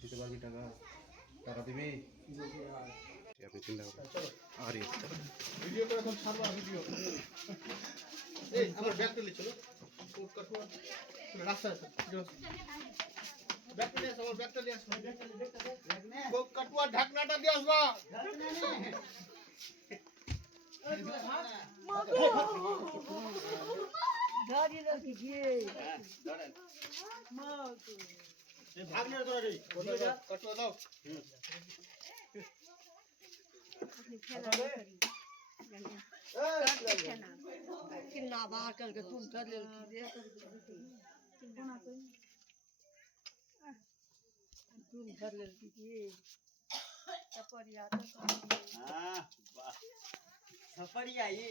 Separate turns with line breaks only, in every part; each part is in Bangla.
দিতে পারবি টাকা টাকা দিবি আপনি চিন্তা করবেন আরে
ভিডিও করে এখন ছাড়বো আর ভিডিও এই আমার ব্যাগটা নিয়ে চলো কোট কাটবো রাস্তা আছে ব্যাগটা নিয়ে আসো আমার ব্যাগটা নিয়ে আসো એ ભાગને તો રે કોટો જા કોટો લાવ
किन्ना बाहर कर के तुम कर ले तुम कर ले सफरिया
तो सफरिया ये।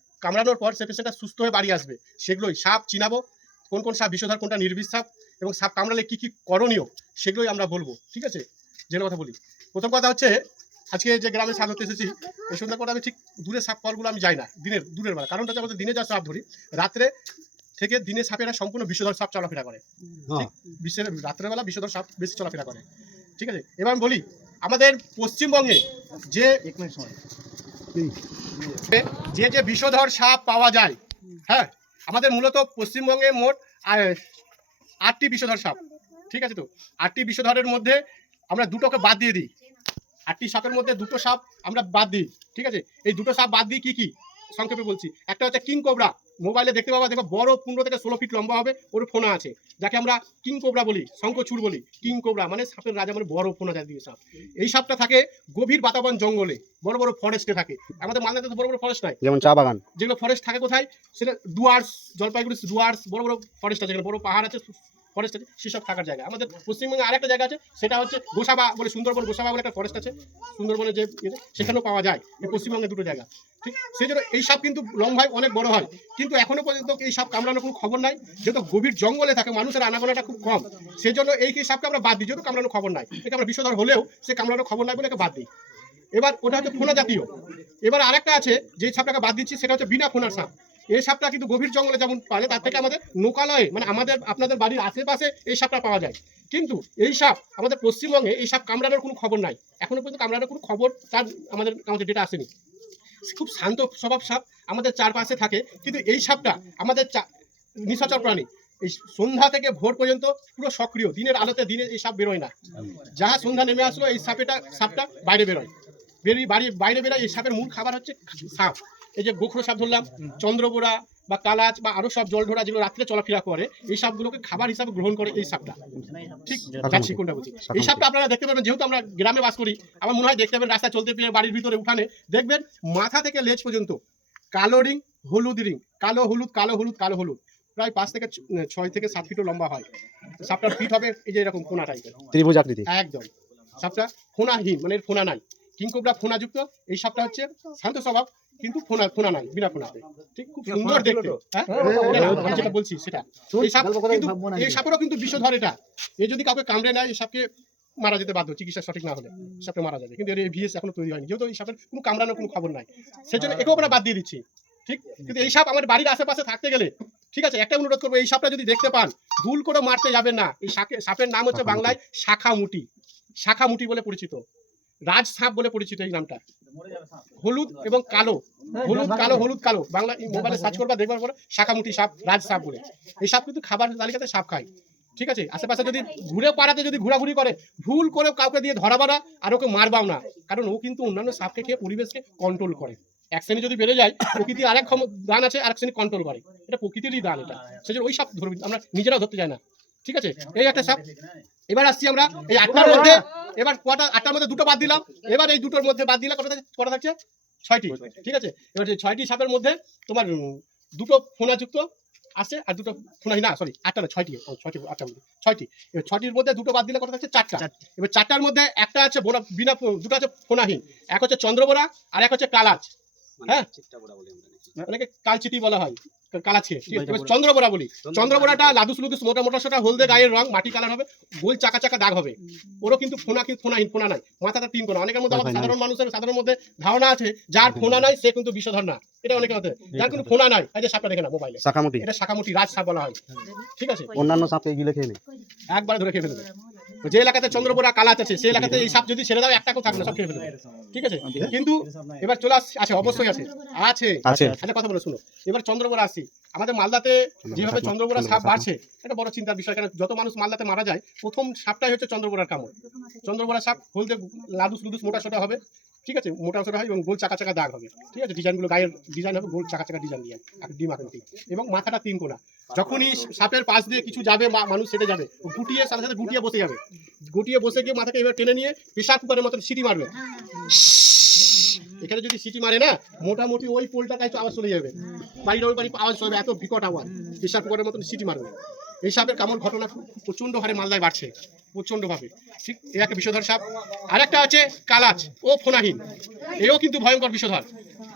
কামড়ানোর পর সে পেশেন্টটা সুস্থ হয়ে বাড়ি আসবে। সেগুলোই সাপ চিনাবো কোন কোন সাপ বিষধর কোনটা নির্বিষ সাপ এবং সাপ কামড়ালে কি কি করণীয় সেগুলোই আমরা বলব ঠিক আছে? জেনে কথা বলি। প্রথম কথা হচ্ছে আজকে যে গ্রামে সাপ ধরতে এসেছি এই সন্ধ্যা করে আমি ঠিক দূরের সাপ ফলগুলো আমি যাই না দিনের দূরের বেলা। কারণটা হচ্ছে আমাদের দিনে যা সাপ ধরি রাত্রে থেকে দিনে সাপেরা সম্পূর্ণ বিষধর সাপ চলাফেরা করে। ঠিক বিশ্বের রাত্রেবেলা বিষধর সাপ বেশি চলাফেরা করে। ঠিক আছে? এবার আমি বলি আমাদের পশ্চিমবঙ্গে যে যে যে বিষধর সাপ পাওয়া যায় হ্যাঁ আমাদের মূলত পশ্চিমবঙ্গে মোট আটটি বিষধর সাপ, ঠিক আছে তো? আটটি বিষধরের মধ্যে আমরা দুটোকে বাদ দিয়ে দিই। আটটি সাপের মধ্যে দুটো সাপ আমরা বাদ দিই, ঠিক আছে? এই দুটো সাপ বাদ দিই কি কি? সংক্ষেপে বলছি। একটা হচ্ছে কিং কোবরা মোবাইলে দেখতে পাবা দেখো বড় পনেরো থেকে ষোলো ফিট লম্বা হবে ওর ফোনা আছে। যাকে আমরা কিং কোবরা বলি শঙ্কচুর বলি কিং কোবরা মানে সাপের রাজা মানে বড় ফোনা জাতীয় সাপ। এই সাপটা থাকে গভীর বাতাবরণ জঙ্গলে বড় বড় ফরেস্টে থাকে। আমাদের মালদাতে তো বড় বড় ফরেস্ট নাই।
যেমন চা বাগান।
যেগুলো ফরেস্ট থাকে কোথায়? সেটা ডুয়ার্স জলপাইগুড়ি ডুয়ার্স বড় বড় ফরেস্ট আছে। বড় পাহাড় আছে ফরেস্ট আছে, সেসব থাকার জায়গা। আমাদের পশ্চিমবঙ্গে আরেকটা জায়গা আছে, সেটা হচ্ছে গোসাবা বলে, সুন্দরবন, গোসাবা বলে একটা ফরেস্ট আছে। সুন্দরবনে যে সেখানেও পাওয়া যায়, এই পশ্চিমবঙ্গে দুটো জায়গা। ঠিক? সেই জন্য এই সাপ কিন্তু লম্বায় অনেক বড় হয়। কিন্তু এখনও পর্যন্ত এই সাপ কামড়ানোর কোনো খবর নাই। যেহেতু গভীর জঙ্গলে থাকে, মানুষের আনাগোনাটা খুব কম। সেই জন্য এই সাপকে আমরা বাদ দিই, যেহেতু কামড়ানোর খবর নাই। এটা আমরা বিষধর হলেও সে কামড়ানোর খবর নাই বলে একে বাদ দিই। এবার ওটা হচ্ছে ফোনা জাতীয়। এবার আরেকটা আছে যে সাপটাকে বাদ দিচ্ছি, সেটা হচ্ছে বিনা ফোনার সাপ। এই সাপটা কিন্তু গভীর জঙ্গলে যেমন যায় তার থেকে আমাদের লোকালয়ে মানে আমাদের, আপনাদের বাড়ির আশেপাশে এই সাপটা পাওয়া যায়। কিন্তু এই সাপ, আমাদের পশ্চিমবঙ্গে এই সাপ কামড়ানোর কোনো খবর নাই। এখনও পর্যন্ত কামড়ানোর কোনো খবর তার আমাদের আমাদের ডেটা আসেনি। খুব শান্ত স্বভাব সাপ, আমাদের চারপাশে থাকে। কিন্তু এই সাপটা আমাদের নিশাচর প্রাণী। এই সন্ধ্যা থেকে ভোর পর্যন্ত পুরো সক্রিয়। দিনের আলোতে দিনে এই সাপ বেরোয় না। যা সন্ধ্যা নেমে আসলো, এই সাপেটা, সাপটা বাইরে বেরোয়। বেরিয়ে বাড়ি, বাইরে বেরোয়, এই সাপের মূল খাবার হচ্ছে সাপ। এই যে গোখরো সাপ ধরলাম চন্দ্রবোড়া বা কালাচ বা আরও সব জল ঢোড়া যেগুলো রাত্রে চলাফেরা করে এই সাপগুলোকে খাবার হিসাবে গ্রহণ করে এই সাপটা। ঠিক? যাচ্ছি কোনটা বলছি এই সাপটা আপনারা দেখতে পাবেন যেহেতু আমরা গ্রামে বাস করি আমার মনে হয় দেখতে পাবেন রাস্তা চলতে পেয়ে বাড়ির ভিতরে উঠানে। দেখবেন মাথা থেকে লেজ পর্যন্ত কালো রিং হলুদ রিং কালো হলুদ কালো হলুদ কালো হলুদ প্রায় পাঁচ থেকে ছয় থেকে সাত ফিটও লম্বা হয়। সাপটার ফিট হবে এই যে এরকম কোনা টাইপের
ত্রিভুজ আকৃতি।
একদম। সাপটা ফোনাহীন মানে ফোনা নাই। কিংকোবরা ফোনাযুক্ত এই সাপটা হচ্ছে শান্ত স্বভাব। কিন্তু ফোনা ফোনা নাই বিনা ফোনাতে ঠিক? খুব সুন্দর দেখতে। হ্যাঁ? এটা না, আমি যেটা বলছি সেটা। এই সাপ কিন্তু এই সাপেরও কিন্তু বিষধর এটা। এ যদি কাউকে কামড়ে নেয় এই সাপকে মারা যেতে বাধ্য চিকিৎসা সঠিক না হলে সাপে মারা যাবে। কিন্তু এর ভিএস এখনও তৈরি হয়নি। যেহেতু এই সাপের কোনো কামড়ানোর কোনো খবর নাই। সেজন্য একেও আমরা বাদ দিয়ে দিচ্ছি। ঠিক? কিন্তু এই সাপ আমাদের বাড়ির আশেপাশে থাকতে গেলে ঠিক আছে একটা অনুরোধ করব এই সাপটা যদি দেখতে পান ভুল করে মারতে যাবেন না। এই সাপের নাম হচ্ছে বাংলায় শাখামুটি। শাখামুটি বলে পরিচিত। রাজ সাপ বলে পরিচিত এই নামটা। হলুদ এবং কালো। হলুদ কালো হলুদ কালো। বাংলা মোবাইলে সার্চ করবা দেখবার পরে শাখামুটি সাপ রাজ সাপ বলে। এই সাপ কিন্তু খাবার তালিকাতে সাপ খায়। ঠিক আছে? আশেপাশে যদি ঘুরে পাড়াতে যদি ঘোরাঘুরি করে ভুল করে কাউকে দিয়ে ধরাবা না আর ওকে মারবাও না। কারণ ও কিন্তু অন্যান্য সাপকে খেয়ে পরিবেশকে কন্ট্রোল করে। এক শ্রেণি যদি বেড়ে যায় প্রকৃতির আরেক দান আছে আরেক শ্রেণি কন্ট্রোল করে। এটা প্রকৃতিরই দান এটা। সেজন্য ওই সাপ ধরবি আমরা নিজেরাও ধরতে যাই না। ঠিক আছে? এই একটা সাপ। এবার আসছি আমরা। এই আটটার মধ্যে এবার কটা আটটার মধ্যে দুটো বাদ দিলাম। এবার এই দুটোর মধ্যে বাদ দিলে কটা থাকছে- কটা থাকছে? ছয়টি। ঠিক আছে? এবার যে ছয়টি সাপের মধ্যে তোমার দুটো ফোনাযুক্ত আসছে আর দুটো ফোনাহি না সরি আটটা না ছয়টি। ও ছয়টি আটটার মধ্যে। ছয়টি। এবার ছয়টির মধ্যে দুটো বাদ দিলে কথা হচ্ছে চারটা। এবার চারটার মধ্যে একটা আছে বোনা বিনা দুটো আছে ফোনাহীন। এক হচ্ছে চন্দ্রবোরা আর এক হচ্ছে কালাচ হ্যাঁ? অনেকে কালচিতি বলা হয়। কালাচকে ঠিক আছে? এবার চন্দ্রবোরা বলি। চন্দ্রবোরাটা লাদুস লুদুস মোটা মোটা সোটা হলদে গায়ের রং মাটি কালার হবে গোল চাকা চাকা দাগ হবে। ওরও কিন্তু ফোনা কিন্তু ফোনা নাই। মাথাটা তিন কোনা। অনেকের মধ্যে আমাদের সাধারণ মানুষের সাধারণ মধ্যে ধারণা আছে যার ফোনা নাই। সে কিন্তু বিষধর না এটা অনেকের মধ্যে যার কিন্তু ফোনা নাই। এই যে সাপটা দেখে না মোবাইলে।
শাখামুটি
এটা শাখামুটি রাজ সাপ বলা হয়। ঠিক আছে?
অন্যান্য সাপ এগুলো খেয়ে নেই
একবার ধরে খেয়ে ফেলবে যে এলাকাতে চন্দ্রপুরা কালাচ আছে সেই এলাকাতে এই সাপ যদি ছেড়ে দাও একটা কেউ থাকবে না সব খেয়ে ফেলবে। ঠিক আছে? কিন্তু এবার চলে আসছে আছে অবশ্যই আছে। আছে। আচ্ছা কথা বলে শুনো। এবার চন্দ্রপুরা আসছি আমাদের মালদাতে যেভাবে চন্দ্রপুরা সাপ বাড়ছে এটা বড় চিন্তার বিষয় কারণ যত মানুষ মালদাতে মারা যায় প্রথম সাপটাই হচ্ছে চন্দ্রপুরার কামড়। চন্দ্রপুরা সাপ হলদে লাদুস লুদুস মোটা সোটা হবে। ঠিক আছে? মোটা সোটা হয় এবং গোল চাকা চাকা দাগ হবে। ঠিক আছে? ডিজাইনগুলো গায়ের ডিজাইন হবে, গোল চাকা চাকা ডিজাইন দিয়ে ডিম আকৃতি। এবং মাথাটা তিন কোনা যখনই সাপের পাশ দিয়ে কিছু যাবে মানুষ সেটে যাবে গুটিয়ে সাথে সাথে গুটিয়ে বসে যাবে। গুটিয়ে বসে গিয়ে মাথাকে এবার টেনে নিয়ে প্রেশার কুকারের মতন সিটি মারবে। এখানে যদি সিটি মারে না, মোটামুটি ওই পোলটা কাছে আওয়াজ চলে যাবে। বাড়ির ওই বাড়ি আওয়াজ চলবে এত বিকট আওয়াজ। প্রেশার কুকারের মতন সিটি মারবে। এই সাপের কামড় ঘটনা প্রচণ্ড হারে মালদায় বাড়ছে প্রচণ্ড ভাবে ঠিক, এ একটা বিষধর সাপ। আরেকটা আছে কালাচ, ও ফোনাহীন। এও কিন্তু ভয়ঙ্কর বিষধর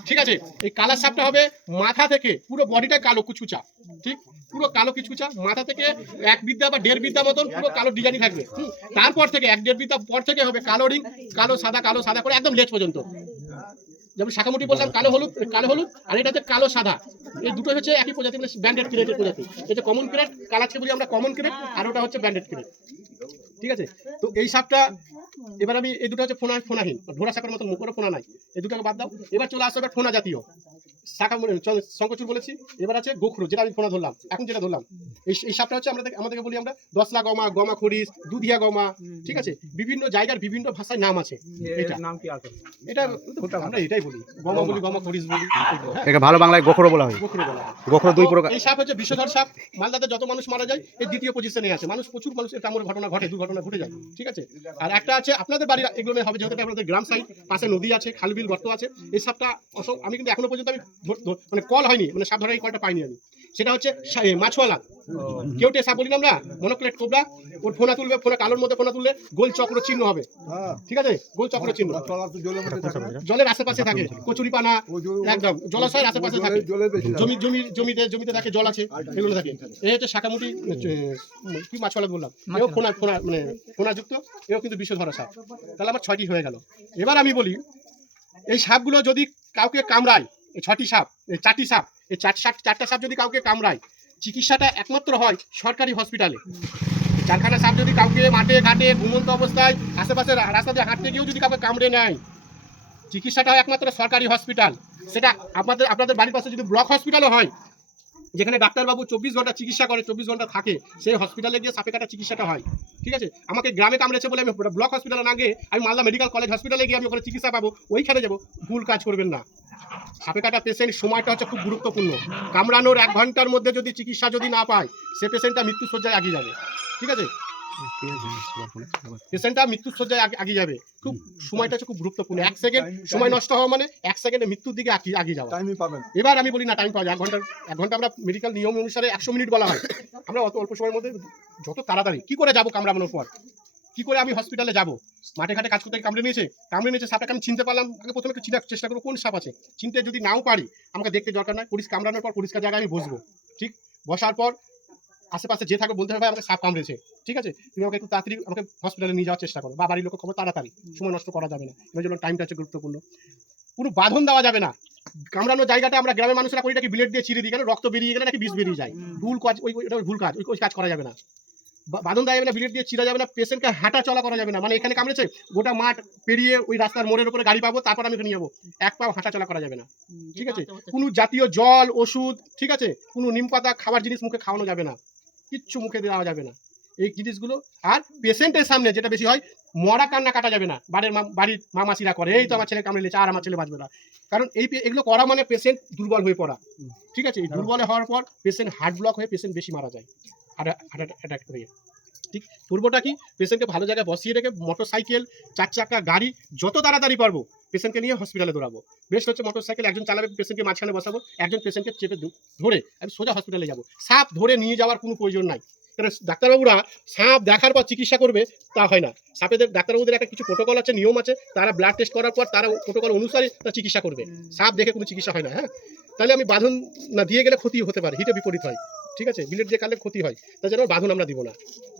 ঠিক আছে, এই কালার সাপটা হবে মাথা থেকে পুরো বডিটা কালো কুচকুচা। ঠিক, পুরো কালো কুচকুচা, মাথা থেকে এক বিদ্যা বা দেড় বিদ্যা মতন পুরো কালো ডিজাইন থাকবে। তারপর থেকে, এক দেড় বিদ্যা পর থেকে হবে কালো রিং, কালো সাদা কালো সাদা করে একদম লেজ পর্যন্ত। যেমন শাখামুটি বললাম, কালো হলুদ কালো হলুদ, আর এটা হচ্ছে কালো সাদা। এই দুটো হচ্ছে একই প্রজাতি মানে ব্যান্ডেড ক্রেটের প্রজাতি। এটা কমন ক্রেট কালাচকে বলি আমরা কমন ক্রেট, আর ওটা হচ্ছে ব্যান্ডেড ক্রেট। ঠিক আছে? তো এই সাপটা, এবার আমি, এই দুটো হচ্ছে ফোনা, ফোনাহীন ঘোড়া সাপের মতো মুখেরও ফোনা নাই। এই দুটোকে বাদ দাও। এবার চলে আসবে ফোনা জাতীয়। শাখা মানে শঙ্কচূড় বলেছি। এবার আছে গোখরো যেটা আমি ফোনা ধরলাম। এখন যেটা ধরলাম। এই এই সাপটা হচ্ছে আমাদের আমাদেরকে বলি আমরা দশলা গমা গমা খরিস দুধিয়া গমা ঠিক আছে? বিভিন্ন জায়গার বিভিন্ন ভাষায় নাম আছে। এটা।
নাম কি আছে
এটা আমরা এটাই বলি। গমা বলি গমা খরিস বলি এগুলো, হ্যাঁ?
ভালো বাংলায় গোখরো বলা হয়।
গোখরো বলা
গোখরো দুই প্রকার
এই সাপ হচ্ছে বিষধর সাপ। মালদাতে যত মানুষ মারা যায় এই দ্বিতীয় পজিশনে আছে। মানুষ প্রচুর মানুষের কামড়ের ঘটনা ঘটে দুর্ঘটনা ঘটে যায় ঠিক আছে? আর একটা আছে আপনাদের বাড়ির এগুলো হবে যেহেতু আপনাদের গ্রাম সাইড পাশে নদী আছে খালবিল গর্ত আছে। এই সাপটা আমি কিন্তু এখনও পর্যন্ত আমি মানে কল হয়নি মানে সাপ ধরার এই কলটা পাইনি আমি। সেটা হচ্ছে মাছওয়ালা। কেউটে সাপ বলি না আমরা? মনোক্লেট কোবরা ওর ফোনা তুলবে ফোনা কালোর মধ্যে ফোনা তুললে গোল চক্র চিহ্ন হবে। ঠিক আছে? গোল চক্র চিহ্ন। জলের আশেপাশে থাকে কচুরি পানা একদম। জলাশয়ের আশেপাশে থাকে। জমি জমি জমিতে জমিতে থাকে জল আছে এগুলো থাকে। এই হচ্ছে শাখামুটি কি মাছওয়ালা বললাম? এও ফোনা ফোনা মানে ফোনাযুক্ত এও কিন্তু বিশ্ব ধরা সাপ। তাহলে আমার ছয়টি হয়ে গেল। এবার আমি বলি এই সাপগুলো যদি কাউকে কামড়ায় ছটি সাপ চারটি সাপ, এই চার সাপ, চারটা সাপ যদি কাউকে কামড়ায়, চিকিৎসাটা একমাত্র হয় সরকারি হসপিটালে। চারখানা সাপ যদি কাউকে মাঠে, ঘাটে, ঘুমন্ত অবস্থায়, আশেপাশে রাস্তা দিয়ে হাঁটতে গিয়েও যদি কাউকে কামড়ে নেয়, চিকিৎসাটা একমাত্র সরকারি হসপিটাল। সেটা আপনাদের আপনাদের বাড়ির পাশে যদি ব্লক হসপিটালও হয়, যেখানে ডাক্তারবাবু চব্বিশ ঘণ্টা চিকিৎসা করে, চব্বিশ ঘণ্টা থাকে, সেই হসপিটালে গিয়ে সাপে কাটা চিকিৎসাটা হয়। ঠিক আছে? আমাকে গ্রামে কামড়েছে বলে আমি ব্লক হসপিটালে না গিয়ে আমি মালদা মেডিকেল কলেজ হসপিটালে গিয়ে আমি ওখানে চিকিৎসা পাবো, ওইখানে যাব। ভুল কাজ করবেন না। সাপে কাটা পেশেন্ট সময়টা হচ্ছে খুব গুরুত্বপূর্ণ। কামড়ানোর এক ঘণ্টার মধ্যে যদি চিকিৎসা যদি না পায় সে পেশেন্টটা মৃত্যু সজ্জায় আগিয়ে যাবে। ঠিক আছে? পেশেন্টটা মৃত্যুর সজ্জায় আগে আগিয়ে যাবে। খুব সময়টা হচ্ছে খুব গুরুত্বপূর্ণ। এক সেকেন্ড সময় নষ্ট হওয়া মানে এক সেকেন্ডে মৃত্যুর দিকে আগিয়ে আগিয়ে যাওয়া।
টাইমই পাবেন।
এবার আমি বলি না টাইম পাওয়া যায়। এক ঘণ্টা এক ঘণ্টা আমরা মেডিকেল নিয়ম অনুসারে একশো মিনিট বলা হয়। আমরা অত অল্প সময়ের মধ্যে যত তাড়াতাড়ি কি করে যাব কামড়ানোর পর? কি করে আমি হসপিটালে যাব? মাঠে ঘাটে কাজ করতে কামড়ে নিয়েছে? কামড়ে নিয়েছে সাপটাকে আমি চিনতে পারলাম। আগে প্রথমে একটু চিনার চেষ্টা করব কোন সাপ আছে? চিনতে যদি নাও পারি আমাকে দেখতে দরকার নাই। পুলিশ কামড়ানোর পর পরিষ্কার জায়গায় আমি বসবো। ঠিক? বসার পর আশেপাশে যে থাকবে বলতে হবে আমাকে সাপ কামড়েছে। ঠিক আছে? তুমি আমাকে একটু তাড়াতাড়ি আমাকে হসপিটালে নিয়ে যাওয়ার চেষ্টা করো। বা বাড়ির লোক খবর তাড়াতাড়ি। সময় নষ্ট করা যাবে না। এর জন্য টাইমটা হচ্ছে গুরুত্বপূর্ণ। কোনো বাঁধন দেওয়া যাবে না। কামড়ানোর জায়গাটা আমরা গ্রামের মানুষরা করি নাকি বিলেট দিয়ে চিড়ে দিই। কেন? রক্ত বেরিয়ে গেলে নাকি বিষ বেরিয়ে যায়। ভুল কাজ ওই ওই- ভুল কাজ। ওই কাজ করা যাবে না। বাঁধন দেওয়া যাবে না বিলেট দিয়ে চিরা যাবে না পেশেন্টকে হাঁটা চলা করা যাবে না। মানে এখানে কামড়েছে গোটা মাঠ পেরিয়ে ওই রাস্তার মোড়ের উপরে গাড়ি পাবো তারপর আমি নিয়ে যাব। এক পাও হাঁটা চলা করা যাবে না। ঠিক আছে? কোনো জাতীয় জল ওষুধ ঠিক আছে? কোনো নিম পাতা খাবার জিনিস মুখে খাওয়ানো যাবে না। কিচ্ছু মুখে দেওয়া যাবে না। এই জিনিসগুলো আর পেশেন্টের সামনে যেটা বেশি হয় মরা কান্না কাটা যাবে না। বাড়ির বাড়ির মামাসিরা করে এই তো আমার ছেলে কামড়ে লেছে আর আমার ছেলে বাঁচবে না। কারণ এই এগুলো করা মানে পেশেন্ট দুর্বল হয়ে পড়া। ঠিক আছে? দুর্বল হওয়ার পর পেশেন্ট হার্ট ব্লক হয়ে পেশেন্ট বেশি মারা যায়। হার্ট অ্যাটাক হয়ে ঠিক পূর্বটা কি? পেশেন্টকে ভালো জায়গায় বসিয়ে রেখে মোটর সাইকেল চার চাকা গাড়ি যত তাড়াতাড়ি পারব পেশেন্টকে নিয়ে হসপিটালে দৌড়াবো। বেস্ট হচ্ছে মোটর সাইকেল একজন চালাবে পেশেন্টকে মাঝখানে বসাবো একজন পেশেন্টকে চেপে ধরে আমি সোজা হসপিটালে যাব। সাপ ধরে নিয়ে যাওয়ার কোনো প্রয়োজন নাই। কারণ ডাক্তারবাবুরা সাপ দেখার পর চিকিৎসা করবে তা হয় না। সাপেদের ডাক্তারবাবুদের একটা কিছু প্রোটোকল আছে নিয়ম আছে তারা ব্লাড টেস্ট করার পর তারা প্রোটোকল অনুসারে তারা চিকিৎসা করবে। সাপ দেখে কোনো চিকিৎসা হয় না হ্যাঁ? তাহলে আমি বাঁধন না দিয়ে গেলে ক্ষতি হতে পারে হিটে বিপরীত হয়। ঠিক আছে? বিলেট দিয়ে কাটলে ক্ষতি হয়। তার জন্য বাঁধন আমরা দিব না।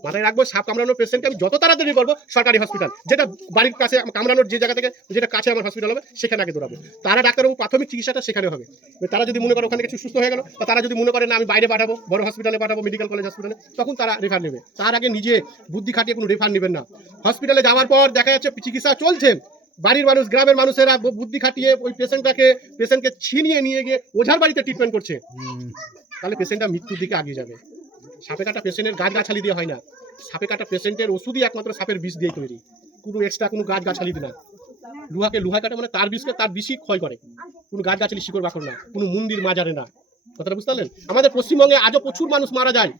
মাথায় রাখব, সাপ কামড়ানোর পেশেন্টকে আমি যত তাড়াতাড়ি বলব, সরকারি হসপিটাল যেটা বাড়ির কাছে কামড়ানোর যে জায়গা থেকে, যেটা কাছে আমার হসপিটাল হবে, সেখানে আগে দৌড়াবো। তারা ডাক্তারবাবু প্রাথমিক চিকিৎসাটা সেখানে হবে। তারা যদি মনে করে ওখানে কিছু সুস্থ হয়ে গেল, বা তারা যদি মনে করে, না, আমি বাইরে পাঠাবো, বড় হসপিটালে পাঠাবো মেডিকেল কলেজ হসপিটালে তখন তারা রেফার নেবে। তার আগে নিজে বুদ্ধি খাটিয়ে কোনো রেফার নেবেন না। হসপিটালে যাওয়ার পর দেখা যাচ্ছে চিকিৎসা চলছে। বাড়ির মানুষ, গ্রামের মানুষেরা বুদ্ধি খাটিয়ে ওই পেশেন্টটাকে পেশেন্টকে ছিনিয়ে নিয়ে গিয়ে ওঝার বাড়িতে ট্রিটমেন্ট করছে। তাহলে পেশেন্টটা মৃত্যুর দিকে আগিয়ে যাবে। সাপে কাটা পেশেন্টের গাছ গাছালি দিয়ে হয় না। সাপে কাটা পেশেন্টের ওষুধই একমাত্র সাপের বিষ দিয়ে তৈরি। কোনো এক্সট্রা কোনো গাছ গাছালি না। লুহাকে লুহা কাটা মানে তার বিষকে তার বিষই ক্ষয় করে। কোনো গাছ গাছালি শিকড় বাকর না। কোনো মন্দির মাজারে না। কথাটা বুঝতে পারলেন? আমাদের পশ্চিমবঙ্গে আজও প্রচুর মানুষ মারা যায়।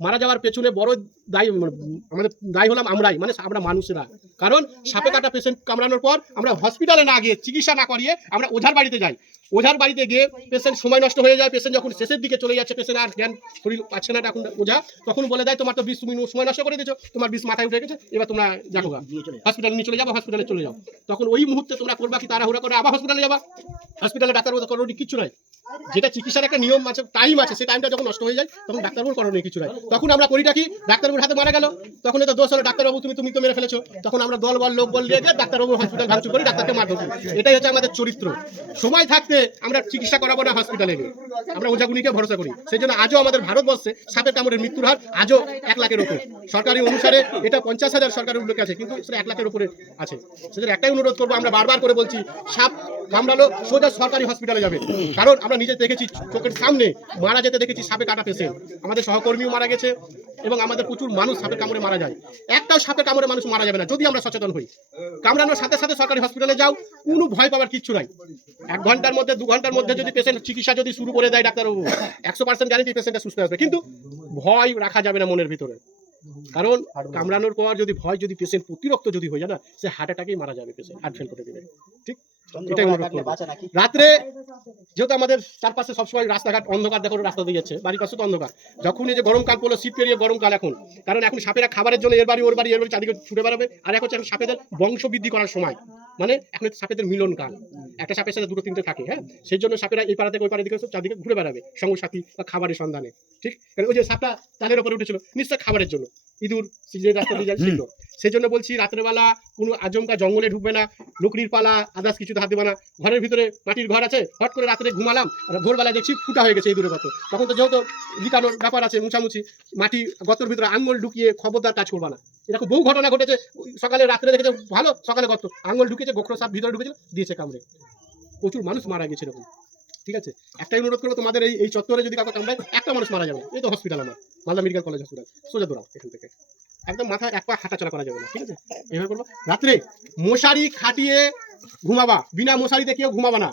মারা যাওয়ার পেছনে বড় দায়ী মানে আমাদের দায়ী হলাম আমরাই। মানে আমরা মানুষেরা। কারণ সাপে কাটা পেশেন্ট কামড়ানোর পর আমরা হসপিটালে না গিয়ে চিকিৎসা না করিয়ে আমরা ওঝার বাড়িতে যাই। ওঝার বাড়িতে গিয়ে পেশেন্ট সময় নষ্ট হয়ে যায় পেশেন্ট যখন শেষের দিকে চলে যাচ্ছে পেশেন্ট আর জ্ঞান শরীর পাচ্ছে না এখন ওঝা তখন বলে দেয় তোমার তো বিষ তুমি সময় নষ্ট করে দিয়েছ তোমার বিষ মাথায় উঠে গেছে এবার তোমরা যাব হসপিটালে নিয়ে চলে যাব হসপিটালে চলে যাও। তখন ওই মুহূর্তে তোমরা করবা কি তাড়াহুড়া করে আবার হসপিটালে যাবা। হসপিটালে ডাক্তারবাবু করোনি কিছু নয় যেটা চিকিৎসার একটা নিয়ম আছে টাইম আছে সেই টাইমটা যখন নষ্ট হয়ে যায় তখন ডাক্তারবাবুর করণীয় কিছু নয় তখন আমরা করিটা কি ডাক্তারবাবুর হাতে মারা গেল। তখন তো দোষ হলো ডাক্তারবাবু তুমি তুমি তো মেরে ফেলেছো। তখন আমরা দল বল লোক বল নিয়ে গিয়ে ডাক্তারবাবু হসপিটাল ভাঙচুর করি, ডাক্তারকে মারধর করি এটাই হচ্ছে আমাদের চরিত্র। সময় থাকতে আমরা চিকিৎসা করাবো না হসপিটালে গিয়ে। আমরা ওঝাগুনিকে ভরসা করি। সেই জন্য আজও আমাদের ভারতবর্ষে সাপের কামড়ের মৃত্যুর হার আজও এক লাখের উপরে। সরকারি অনুসারে এটা পঞ্চাশ হাজার সরকারি উল্লেখ আছে, কিন্তু সেটা এক লাখের উপরে আছে। সেটা একটাই অনুরোধ করব, আমরা বারবার করে বলছি, সাপ কামড়ালো, সোজা সরকারি হসপিটালে যাবে। কারণ আমরা নিজে দেখেছি, চোখের সামনে মারা যেতে দেখেছি সাপে কাটা পেশেন্ট আমাদের সহকর্মীও মারা গেছে। এবং আমাদের প্রচুর মানুষ সাপের কামড়ে মারা যায়। একটাও সাপের কামড়ে মানুষ মারা যাবে না, যদি আমরা সচেতন হই। কামড়ানোর সাথে সাথে সরকারি হসপিটালে যাও, কোনো ভয় পাওয়ার কিচ্ছু নাই। এক ঘণ্টার মধ্যে, দু ঘণ্টার মধ্যে যদি পেশেন্ট চিকিৎসা যদি শুরু করে দেয় ডাক্তারবাবু, একশো পার্সেন্ট গ্যারেন্টি পেশেন্টটা সুস্থ আসবে। কিন্তু ভয় রাখা যাবে না মনের ভিতরে। কারণ কামড়ানোর পর যদি ভয় যদি পেশেন্ট প্রতিরক্ত যদি হয়ে যায় না, সে হার্ট অ্যাটাকেই মারা যাবে পেশেন্ট হার্ট ফেল করে দেবে। ঠিক? রাত্রে যেহেতু আমাদের চারপাশে সবসময় রাস্তাঘাট অন্ধকার দেখো রাস্তা দিয়ে যাচ্ছে বাড়ির পাশে তো অন্ধকার। যখন এই যে গরমকাল পড়ল শীত পেরিয়ে গরমকাল এখন। কারণ এখন সাপেরা খাবারের জন্য এর বাড়ি ওর বাড়ি এর বাড়ি চারদিকে ছুটে বেড়াবে। আর এখন হচ্ছে সাপেদের বংশ বৃদ্ধি করার সময়। মানে এখন সাপেদের মিলন কাল। একটা সাপের সাথে দুটো তিনটে থাকে হ্যাঁ? সেই জন্য সাপেরা এই পাড়া থেকে ওই পাড়া দিকে চারদিকে ঘুরে বেড়াবে। সঙ্গ সাথী বা খাবারের সন্ধানে। ঠিক? কারণ ওই যে সাপটা তালের উপরে উঠেছিল নিশ্চয় খাবারের জন্য। ইঁদুর যে রাস্তা দিয়ে সেগুলো সেই জন্য বলছি রাত্রেবেলা কোনো আজমকা জঙ্গলে ঢুকবে না লুকড়ির পালা আদার্স কিছু হাত দেবে না ঘরের ভিতরে মাটির ঘর আছে, হট করে রাত্রে ঘুমালাম, আর ভোরবেলা দেখছি ফুটা হয়ে গেছে এই দূরে কত তখন তো যেহেতু লিকানোর ব্যাপার আছে, মুছামুছি, মাটি গতর ভিতরে আঙ্গুল ঢুকিয়ে খবরদার কাজ করবা না। এরকম বহু ঘটনা ঘটেছে, সকালে রাত্রে দেখেছে, ভালো, সকালে গত আঙ্গুল ঢুকেছে, গোখরো সাপ ভিতরে ঢুকেছে, দিয়েছে কামড়ে। প্রচুর মানুষ মারা গেছে এরকম। ঠিক আছে? একটাই অনুরোধ করব, তোমাদের এই এই চত্বরে যদি কাউকে কামড়ায়, একটা মানুষ মারা যাবে। এই তো হসপিটাল আমার, মালদা মেডিকেল কলেজ হসপিটাল সোজা দৌড়াও এখান থেকে। একদম মাথায় এক পা হাঁটাচলা করা যাবে না, ঠিক আছে? এভাবে করব। রাত্রে মশারি খাটিয়ে ঘুমাবা। বিনা মশারিতে কেউ ঘুমাবা না।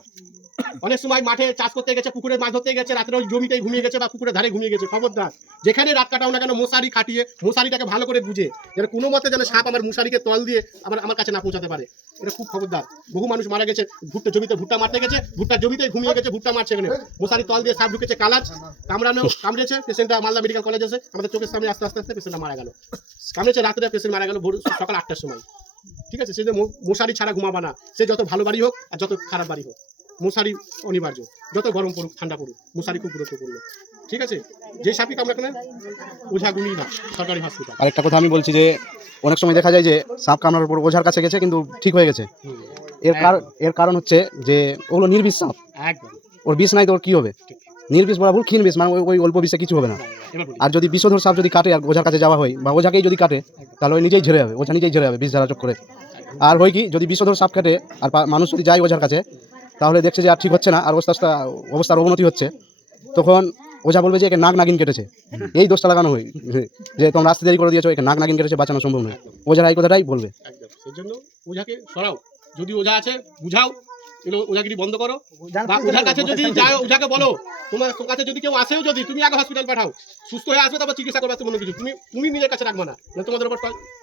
অনেক সময় মাঠে চাষ করতে গেছে, পুকুরে মাছ ধরতে গেছে, রাত্রে ওই জমিতেই ঘুমিয়ে গেছে বা পুকুরের ধারে ঘুমিয়ে গেছে। খবরদার। যেখানে রাত কাটাও না কেন মশারি খাটিয়ে, মশারিটাকে ভালো করে বুঝে, যেন কোনো মতে যেন সাপ আমার মশারিকে তল দিয়ে আমার আমার কাছে না পৌঁছাতে পারে। এটা খুব খবরদার। বহু মানুষ মারা গেছে, ভুট্টা জমিতে ভুট্টা মারতে গেছে, ভুট্টা জমিতে ঘুমিয়ে গেছে, ভুট্টা মারছে এখানে। মশারি তল দিয়ে সাপ ঢুকেছে কালাজ কামড়ানো, কামড়েছে, পেশেন্টটা মালদা মেডিকেল কলেজ আছে আমাদের চোখের সামনে আস্তে আস্তে আস্তে পেশেন্টটা মারা গেল। কামড়েছে রাত্রে, পেশেন্ট মারা গেল ভোর সকাল আটটার সময়। ঠিক আছে? সে যে মশারি ছাড়া ঘুমাবা না। সে যত ভালো বাড়ি হোক আর যত খারাপ বাড়ি হোক। মশারি অনিবার্য। যত গরম পড়ুক ঠান্ডা পড়ুক মশারি খুব গুরুত্বপূর্ণ ঠিক আছে? যে সাপই কামড়া কেন ওঝা গুনি না সরকারি হসপিটাল
আরেকটা কথা আমি বলছি যে অনেক সময় দেখা যায় যে সাপ কামড়ার পর ওঝার কাছে গেছে কিন্তু ঠিক হয়ে গেছে। এর কারণ এর কারণ হচ্ছে যে ওগুলো নির্বিষ সাপ।
একদম।
ওর বিষ নাই তো ওর কি হবে? নির্বিষ বলা ভুল ক্ষীণ বিষ মানে ওই- অল্প বিষে কিছু হবে না। আর যদি বিষধর সাপ যদি কাটে আর ওঝার কাছে যাওয়া হয় বা ওঝাকেই যদি কাটে তাহলে ওই নিজেই ঝরে যাবে ওঝা নিজেই ঝরে যাবে বিষ ঝাড়া চোখ করে আর হয় কি যদি বিষধর সাপ কাটে আর মানুষ যদি যায় ওঝার কাছে তাহলে দেখছে যে আর ঠিক হচ্ছে না, আর অবস্থা অবস্থার অবনতি হচ্ছে। তখন ওঝা বলবে যে একে নাক নাগিন কেটেছে। এই দোষটা লাগানো হয়। যে তোমরা রাস্তা দেরি করে দিয়েছ, একে নাক নাগিন কেটেছে, বাঁচানো সম্ভব নয়। ওঝারা এই কথাটাই বলবে।
সেই জন্য ওঝাকে সরাও। যদি ওঝা আছে, বুঝাও। এগুলো ওঝাগিরি বন্ধ করো। বা ওঝার কাছে যদি যায় ওঝাকে বলো তোমার তোর কাছে যদি কেউ আসেও যদি তুমি আগে হসপিটাল পাঠাও। সুস্থ হয়ে আসবে তারপর চিকিৎসা করবে তেমন কিছু। তুমি তুমি নিজের কাছে রাখবে না। না তোমাদের উপর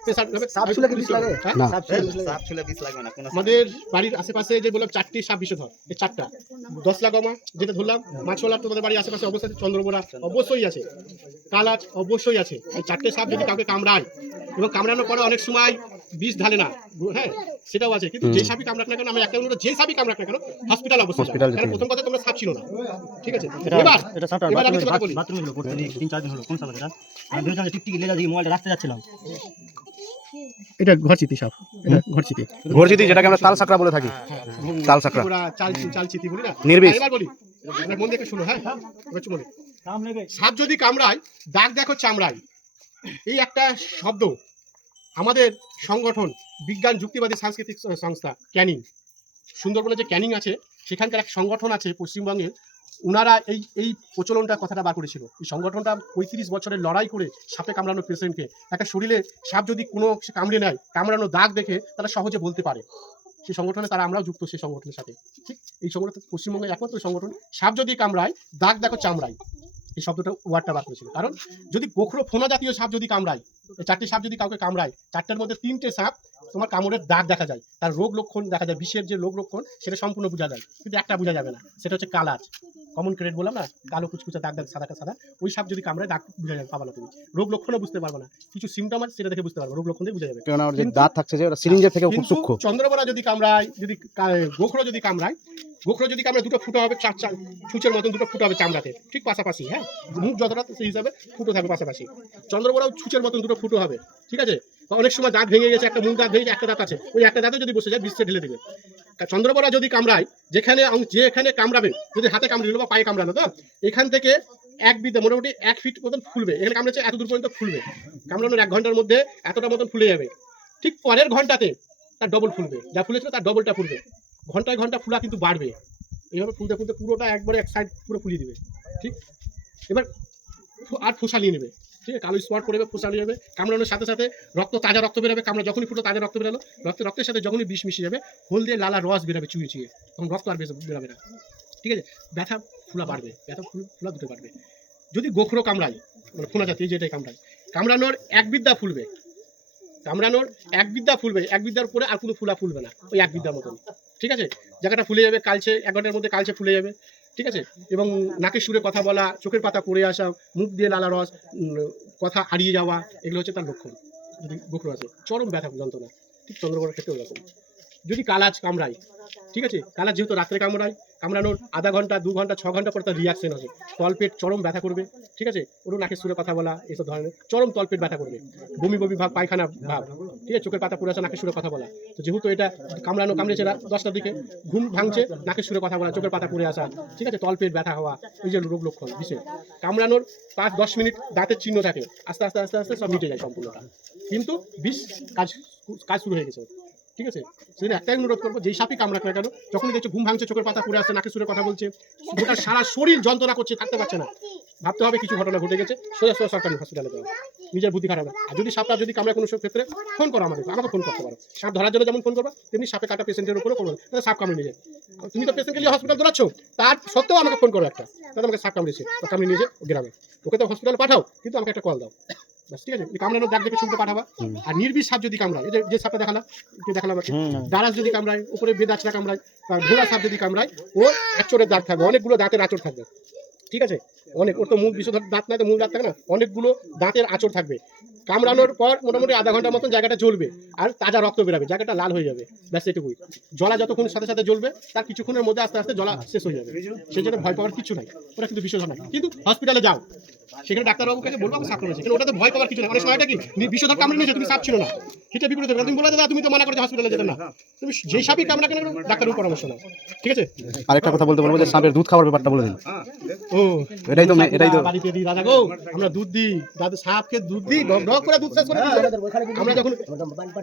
প্রেশার হবে।
সাপ ছুলে কি বিষ লাগে?
না
সাপ ছুলে বিষ লাগবে না কোনো
আমাদের বাড়ির আশেপাশে যে বললাম চারটি সাপ বিষধর এই চারটা। দশ লাখ আমা যেটা ধরলাম মাছওয়ালা তোমাদের বাড়ির আশেপাশে অবশ্যই আছে, চন্দ্রবোড়া অবশ্যই আছে। কালাচ অবশ্যই আছে। এই চারটে সাপ যদি কাউকে কামড়ায় এবং কামড়ানোর পরে অনেক সময় বিষ ঢালে না। হ্যাঁ সেটাও আছে। কিন্তু যে সাপই কামড়াক না কেন আমি একটা অনুরোধ যে সাপই কামড়াক না কেন হসপিটাল অবশ্যই কারণ প্রথম কথা তোমরা সাপ ছিল না। ঠিক আছে? এবার
এটা সাপটা
এবার আমি
বাথরুমে
বলি।
হলো পড়তে দিয়ে তিন চার দিন হলো কোন সাপ এটা? আমি ভেবেছিলাম টিকটিকি লেজা দিয়ে মোবাইলটা রাখতে যাচ্ছিলাম।
এটা ঘর চিতি সাপ। এটা ঘর চিতি
ঘরজিতি যেটাকে আমরা তাল সাকরা বলে থাকি। তাল সাকরা
পুরা চাল চাল চিতি বলি না?
নির্বিষ।
এবার বলি এবার মন দেখে শুনো হ্যাঁ? এবার।
কাম লেগে
সাপ যদি কামড়ায় দাগ দেখো চামড়ায়। এই একটা শব্দ আমাদের সংগঠন বিজ্ঞান যুক্তিবাদী সাংস্কৃতিক সংস্থা ক্যানিং। সুন্দরবনে যে ক্যানিং আছে, সেখানকার এক সংগঠন আছে পশ্চিমবঙ্গের ওনারা এই এই প্রচলনটা কথাটা বার করেছিল। এই সংগঠনটা পঁয়ত্রিশ বছরের লড়াই করে সাপে কামড়ানো পেশেন্টকে, একটা শরীরে সাপ যদি কোনো কামড়ে নেয়, কামড়ানো দাগ দেখে তারা সহজে বলতে পারে। সেই সংগঠনে তারা আমরাও যুক্ত সেই সংগঠনের সাথে। ঠিক এই সংগঠন, পশ্চিমবঙ্গের একমাত্র সংগঠন, সাপ যদি কামড়ায়, দাগ দেখো চামড়ায়। এই শব্দটা ওয়ার্ডটা বার করেছিল। কারণ যদি গোখরো ফোনা জাতীয় সাপ যদি কামড়ায় চারটে সাপ যদি কাউকে কামড়ায় চারটার মধ্যে তিনটে সাপ তোমার কামড়ের দাগ দেখা যায়। তার রোগ লক্ষণ দেখা যায় বিষের যে রোগ লক্ষণ সেটা সম্পূর্ণ বোঝা যায়। কিন্তু একটা বোঝা যাবে না সেটা হচ্ছে কালার। কমন ক্রেড বললাম না কালো কুচকুচা দাগ দাগ সাদাটা সাদা ওই সাপ যদি কামড়ায় দাগ বোঝা যাবে পাবা না তুমি। রোগ লক্ষণও বুঝতে পারবে না। কিছু সিমটম আছে সেটা দেখে বুঝতে পারবে রোগ লক্ষণ দিয়ে বোঝা যাবে।
ওর যে দাঁত থাকছে যে ওটা সিরিঞ্জের থেকে খুব সূক্ষ্ম।
চন্দ্রবরা যদি কামড়ায় যদি গোখরো যদি কামড়ায় গোখরো যদি কামড়ায় দুটো ফুটো হবে চার চার ছুঁচের মতন দুটো ফুটো হবে চামড়াতে। ঠিক পাশাপাশি হ্যাঁ? মুখ যতটা সেই হিসাবে ফুটো থাকবে পাশাপাশি। চন্দ্রবরাও ছুঁচের মতন দুটো ফুটো হবে, ঠিক আছে? অনেক সময় দাঁত ভেঙে গেছে, একটা মুখ দাঁত ভেঙে একটা দাঁত আছে, ওই একটা দাঁতে যদি বসে যায়, বিশ্বে ঢেলে দেবে। চন্দ্রবরা যদি কামড়ায়, যেখানে যেখানে কামড়াবে, যদি হাতে কামড়ে দিল বা পায়ে কামড়ানো তো এখান থেকে এক বিদ্যা, মোটামুটি এক ফিট মতন ফুলবে, এখানে কামড়েছে এত দূর পর্যন্ত ফুলবে। কামড়ানোর এক ঘণ্টার মধ্যে এতটা মতন ফুলে যাবে। ঠিক পরের ঘন্টাতে তার ডবল ফুলবে, যা ফুলেছিল তার ডবলটা ফুলবে। ঘন্টায় ঘণ্টা ফুলা কিন্তু বাড়বে। এইভাবে ফুলতে ফুলতে পুরোটা একবারে এক সাইড পুরো ফুলিয়ে দেবে, ঠিক? এবার আর ফুসালিয়ে নেবে। কালো স্পট করে ফুসালিয়ে যাবে কামড়ানোর সাথে সাথে রক্ত, তাজা রক্ত বেরোবে, কামড়া যখনই ফুটো তাজা রক্ত বেরোলো, রক্ত, রক্তের সাথে যখনই বিষ মিশে যাবে, হলদে লালা রস বেরোবে চুয়ে চুয়ে, তখন রক্ত আর বেরোবে না ঠিক আছে? ব্যথা ফুলা বাড়বে, ব্যথা ফুল- ফুলা দুটো বাড়বে। যদি গোখরো কামড়ায় মানে ফোনা জাতীয় যেটাই কামড়ায়, কামড়ানোর এক বিদ্যা ফুলবে, কামড়ানোর এক বিদ্যা ফুলবে, এক বিদ্যার পরে আর কোনো ফুলা ফুলবে না, ওই এক বিদ্যার মতন ঠিক আছে? জায়গাটা ফুলে যাবে, কালচে, এক ঘণ্টার মধ্যে কালচে ফুলে যাবে। ঠিক আছে? এবং নাকের সুরে কথা বলা, চোখের পাতা পড়ে আসা, মুখ দিয়ে লালা রস কথা হারিয়ে যাওয়া, এগুলো হচ্ছে তার লক্ষণ। যদি গোখরো আছে, চরম ব্যথা, যন্ত্রণা। ঠিক চন্দ্রগড়ের ক্ষেত্রে ওরকম যদি কালাজ কামড়ায়, ঠিক আছে? কালাজ যেহেতু রাত্রে কামড়ায়, কামড়ানোর আধা ঘণ্টা, দু ঘণ্টা, ছ ঘণ্টা পর তার রিয়াকশন আছে তলপেট চরম ব্যথা করবে, ঠিক আছে? ওরও নাকের সুরে কথা বলা, এসব ধরনের চরম তলপেট ব্যথা করবে। বমি বমি ভাব, পায়খানা ভাব, ঠিক আছে? চোখের পাতা পড়ে আসা, নাকের সুরে কথা বলা। তো যেহেতু এটা কামড়ানো কামড়েছে দশটার দিকে, ঘুম ভাঙছে, নাকের সুরে কথা বলা, চোখের পাতা পড়ে আসা, ঠিক আছে? তলপেট ব্যথা হওয়া, এই যে রোগ লক্ষণ, বিশেষ। কামড়ানোর পাঁচ, দশ মিনিট দাঁতের চিহ্ন থাকে, আস্তে আস্তে আস্তে আস্তে সব মিটে যায় সম্পূর্ণটা। কিন্তু বিষ কাজ কাজ শুরু হয়ে গেছে। ঠিক আছে? সেদিন একটাই অনুরোধ করব, যেই সাপই কামড়াক না কেন, যখনই দেখছে ঘুম ভাঙছে, চোখের পাতা পড়ে আসছে নাকের সুরে কথা বলছে, গোটা সারা শরীর যন্ত্রণা করছে, থাকতে পারছে না। ভাবতে হবে কিছু ঘটনা ঘটে গেছে, সোজা সোজা সরকারি হসপিটালে যাও। নিজের বুদ্ধি খারাপ। আর যদি সাপটা যদি কামড়ায় কোনো ক্ষেত্রে ফোন করো আমাদের আমাকে ফোন করতে পারো। সাপ ধরার জন্য যেমন ফোন করব, তেমনি সাপে কাটা পেশেন্টের উপরে করব তাহলে সাপ কামড়ে নিয়ে যায় তুমি তো পেশেন্টকে নিয়ে হসপিটাল দৌড়াচ্ছ, তার সত্ত্বেও আমাকে ফোন করো একটা। তাহলে আমাকে সাপ কামড়েছে কামড়ে নিয়ে যায় গ্রামে। ওকে তো হসপিটালে পাঠাও, কিন্তু আমাকে একটা কল দাও। ঠিক আছে? কামড়ানো দাগ দেখে ছুটতে পাঠাবা। আর নির্বিষ সাপ যদি কামড়ায় যে যে সাপটা দেখালাম দেখালাম আর কি। দারাস যদি কামড়ায় উপরে বেদাচরা কামড়ায় বা ঘোড়া সাপ যদি কামড়ায় ওর আচরের দাঁত থাকবে অনেকগুলো দাঁতের আচর থাকবে। ঠিক আছে? অনেক ওর তো মূল বিষধর দাঁত না তো মূল দাঁত থাকে না? অনেকগুলো দাঁতের আচর থাকবে। কামড়ানোর পর মোটামুটি আধা ঘণ্টার মতন জায়গাটা জ্বলবে আর তাজা রক্ত বেরোবে জায়গাটা লাল হয়ে যাবে ব্যাস এটুকুই। জলা যতক্ষণ সাথে সাথে জ্বলবে তার কিছুক্ষণের মধ্যে আস্তে আস্তে জলা শেষ হয়ে যাবে। সেই জন্য ভয় পাওয়ার কিছু নাই ওটা কিন্তু বিষধর নয়। কিন্তু হসপিটালে যাও সেখানে ডাক্তারবাবু কাছে বলব আমি সাপ করেছি কিন্তু ওটাতে ভয় পাওয়ার কিছু না অনেক সময় এটা কি নি- বিষধর কামড়ে নিয়েছে তুমি সাপ ছিল না। সেটা বিপরীত হবে। তুমি বলে দাদা তুমি তো মানা করেছ হসপিটালে যেতে না। তুমি যেই সাপই কামড়া কেন ডাক্তারের পরামর্শ নাও। ঠিক আছে?
আরেকটা কথা বলতে বলব যে সাপের দুধ খাওয়ার ব্যাপারটা বলে দিন।
ও
এটাই তো এটাই তো
বাড়িতে দিই দাদা গো আমরা দুধ দিই। দাদু সাপকে দুধ দিই ঢক করে দুধ করে আমরা যখন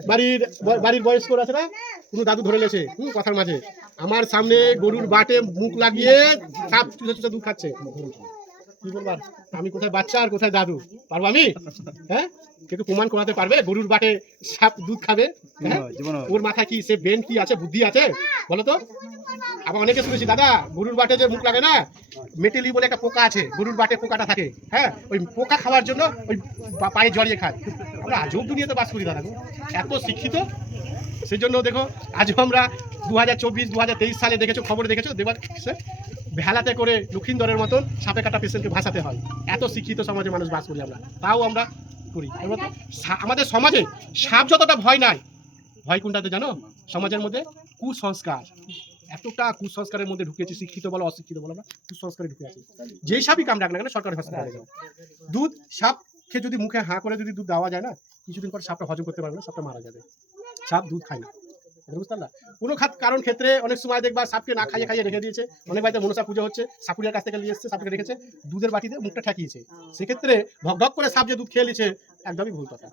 বাড়ির বাড়ির বয়স্ক আছে না কোনো দাদু ধরে লেছে হুম কথার মাঝে। আমার সামনে গরুর বাটে মুখ লাগিয়ে সাপ চুষে চুষে দুধ খাচ্ছে। কি বলবার আমি কোথায় বাচ্চা আর কোথায় দাদু? পারব আমি? হ্যাঁ? কিন্তু প্রমাণ করাতে পারবে? গরুর বাটে সাপ দুধ খাবে? হ্যাঁ? ওর মাথায় কি সে ব্রেন কি আছে? বুদ্ধি আছে? বলো তো। আবার অনেকে শুনেছি দাদা গরুর বাটে যে মুখ লাগে না মেটেলি বলে একটা পোকা আছে গরুর বাটে পোকাটা থাকে। হ্যাঁ? ওই পোকা খাওয়ার জন্য ওই পায়ে জড়িয়ে খায়। আমরা আজব দুনিয়াতে বাস করি দাদা এত শিক্ষিত? সেই জন্য দেখো আজও আমরা দু হাজার চব্বিশ দু হাজার তেইশ সালে দেখেছ খবরে দেখেছ? দেবার ভেলাতে করে লক্ষিন্দরের মতন সাপে কাটা পেশেন্টকে ভাসাতে হয়। এত শিক্ষিত সমাজে মানুষ বাস করি আমরা। তাও আমরা করি। আমাদের সমাজে সাপ যতটা ভয় নাই, ভয় কোনটাতে জানো? সমাজের মধ্যে কুসংস্কার। এতটা কুসংস্কারের মধ্যে ঢুকেছি, শিক্ষিত বলো, অশিক্ষিত বলো আমরা, কুসংস্কারে ঢুকে আছি। যেই সাপই কামড়াক না কেন, সরকারি হসপিটালে যাও। দুধ সাপ খেয়ে যদি মুখে হাঁ করে যদি দুধ দেওয়া যায় না, কিছুদিন পর সাপটা হজম করতে পারবে না, সাপটা মারা যাবে। সাপ দুধ খায় না। এটা বুঝতে পারলা কোনো খাত কারণ ক্ষেত্রে অনেক সময় দেখবা সাপকে না খাইয়ে খাইয়ে রেখে দিয়েছে। অনেক বাড়িতে মনসা পুজো হচ্ছে সাপুরিয়ার কাছ থেকে নিয়ে এসছে, সাপকে রেখেছে, দুধের বাটিতে মুখটা ঠেকিয়েছে। সেক্ষেত্রে ঢক ঢক করে সাপ যে দুধ খেয়ে নিয়েছে, একদমই ভুল কথা।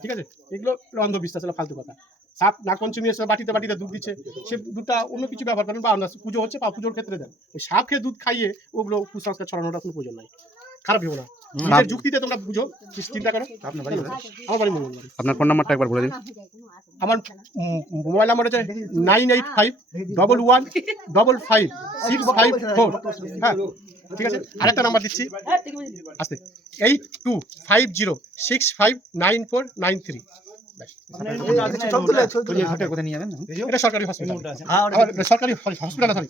ঠিক আছে? এগুলো অন্ধবিশ্বাস হলো ফালতু কথা। সাপ নাগপঞ্চমী এসে বাটিতে বাটিতে দুধ দিচ্ছে, সে দুধটা অন্য কিছু ব্যবহার করেন বা পুজো হচ্ছে, বা পুজোর ক্ষেত্রে দেন। ওই সাপ খেয়ে দুধ খাইয়ে ওগুলো কুসংস্কার ছড়ানোটা কোনো প্রয়োজন নাই। খারাপ ভেবো না। নিজের যুক্তিতে তোমরা বুঝো চিন্তা করো?
আপনার বাড়ি?
আমার বাড়ি মঙ্গলবাড়ি
আপনার ফোন নাম্বারটা একবার বলে দিন।
আমার মোবাইল নাম্বার হচ্ছে nine eight five double one double five six five four. হ্যাঁ ঠিক আছে? আরেকটা নাম্বার দিচ্ছি। আসতে। Eight two five zero six five nine four nine three.
ওই যে ঘাটের কোথায় নিয়ে যাবেন?
এটা সরকারি হসপিটাল সরকারি হসপিটাল সরি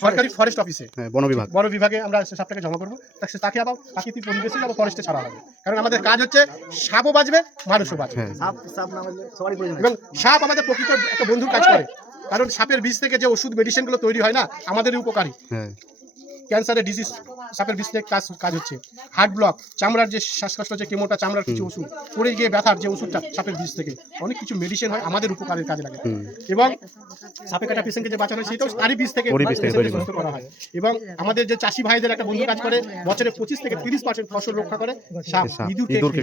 সরকারি ফরেস্ট অফিসে
হ্যাঁ বন বিভাগে।
আমরা সাপটাকে জমা করব। তাকে তাকে আবার প্রাকৃতিক পরিবেশে আবার ফরেস্টে ছাড়া হবে। কারণ আমাদের কাজ হচ্ছে সাপও বাঁচবে মানুষও বাঁচবে।
হ্যাঁ।
এবং সাপ আমাদের প্রকৃত একটা বন্ধুর কাজ করে। কারণ সাপের বীজ থেকে যে ওষুধ মেডিসিনগুলো তৈরি হয় না আমাদেরই উপকারী।
হ্যাঁ।
ক্যান্সারের ডিজিজ সাপের বিষ থেকে কাজ কাজ হচ্ছে। হার্ট ব্লক চামড়ার যে শ্বাসকষ্ট যে কেমোটা চামড়ার কিছু ওষুধ পড়ে গিয়ে ব্যথার যে ওষুধটা সাপের বিষ থেকে অনেক কিছু মেডিসিন হয় আমাদের উপকারের কাজে লাগে। এবং সাপে কাটা পেশেন্টকে যে বাঁচানো হয় সেটাও তারই বিষ থেকে সুস্থ করা হয়। এবং আমাদের যে চাষি ভাইদের একটা বন্ধু কাজ করে বছরে পঁচিশ থেকে তিরিশ পার্সেন্ট ফসল রক্ষা করে সাপ ইঁদুরকে।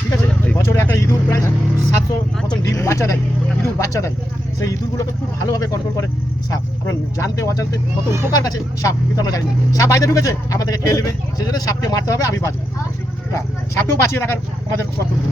ঠিক আছে? বছরে একটা ইঁদুর প্রায় সাতশো মতন ডিম বাচ্চা দেয় ইঁদুর বাচ্চা দেয়। সেই ইঁদুরগুলোকে খুব ভালোভাবে কন্ট্রোল করে সাপ। আমরা জানতে অজান্তে কত উপকার আছে সাপ কিন্তু আমরা জানি না। সাপ বাইরে ঢুকেছে আমাদেরকে খেয়ে নেবে সেই জন্য সাপকে মারতে হবে আমি বাঁচবো। সাপেও বাঁচিয়ে রাখার আমাদের কর্তব্য।